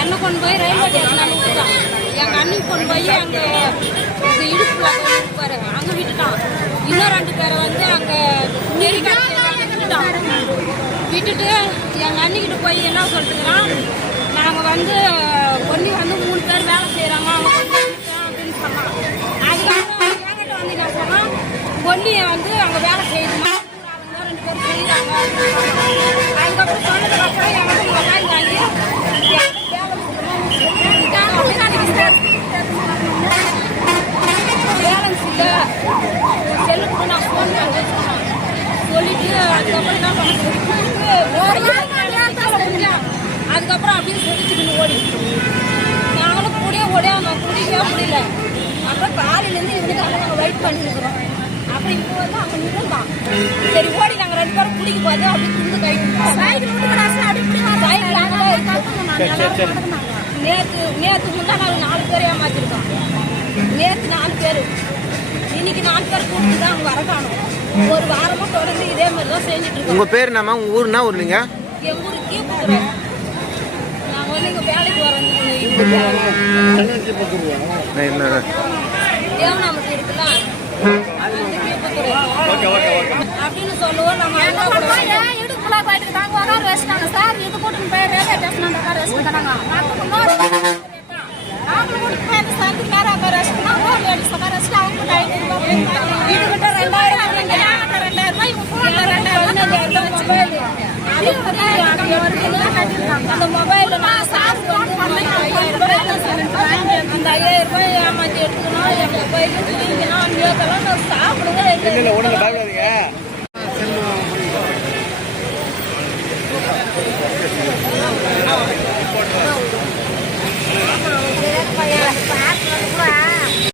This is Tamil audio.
என்ன கொண்டு போய் ரயில்வே ஸ்டேஷன் விட்டுட்டான். எங்க அண்ணிக்கு கொண்டு போய் அங்க இடுப்புல இருப்பாரு அங்க விட்டுட்டான். இன்னும் 2 பேரை வந்து அங்க விட்டுட்டு எங்க அண்ணிக்கிட்ட போய் என்ன சொல்றதுன்னா, நாங்க வந்து ஒன்னி வந்து 3 பேர் வேலை செய்யறாங்க அப்படின்னு சொன்னாங்க. அதுக்கப்புறம் என்கிட்ட வந்து என்ன சொன்னா, ஒன்னிய வந்து அங்க வேலை செய்யணுமா 2 பேர் செய்யறாங்க. அதுக்கப்புறம் சொன்னதுக்கப்புறம் என்கிட்ட மொபைல் வாங்கி பேலன்ஸ் இல்லை செல்லுக்கு நான் ஃபோன் பண்ண சொல்லிட்டு அதுக்கப்புறம் என்ன பண்ண அதுக்கப்புறம் அப்படின்னு சொல்லிட்டு ஓடி நாங்களும் கூடயே ஓடியாங்க குடிக்கவே முடியல. அப்புறம் காலையிலேருந்து இதுக்காக நாங்கள் வெயிட் பண்ணிருக்கிறோம். அப்படி இப்போ வந்து அவங்க நின்றுதான் சரி ஓடி நாங்கள் 2 பேரும் குடிக்க போது அப்படி துண்டு கை நேற்று முந்தா நாங்கள் 4 பேர் ஏமாத்திருக்கோம். நேற்று 4 பேர் இன்னைக்கு 4 பேர் கூப்பிட்டு தான் அவங்க வர காணும். ஒரு வாரமா தொடர்ந்து இதே மாதிரி தான் செஞ்சுட்டு இருக்கோம். உங்க பேர் என்னம்மா? உங்க ஊர் என்ன ஊர்? நீங்க எங்க ஊரு கீழ்புத்துறோம். நாங்கள் வந்து இங்கே வேலைக்கு வரோம். தேவனாமத்து இருக்குல்ல அப்படின்னு சொல்லுவோம். நம்ம இடுப்புல போயிட்டு தாங்க உட்கார வச்சுட்டாங்க சார். இது கூட்டின்னு போய் ரயில்வே ஸ்டேஷன் உட்கார வச்சுட்டாங்க. அவங்க கூட்டிட்டு போய் அந்த சந்தி நேரம் உட்கார வச்சுட்டா ஒரு லேடிஸ் உட்கார வச்சுட்டு அவங்க கூட 500 ரூபாய் இதுகிட்ட 2000 ரூபாய் இவங்க போன்ல 2015 மொபைல் அந்த மொபைல் நான் சார் போன் பண்ணி அந்த 5000 ரூபாய் ஏமாத்தி எடுத்துக்கணும். எங்க போயிட்டு தூங்கிக்கணும். அந்த சாப்பிடுங்க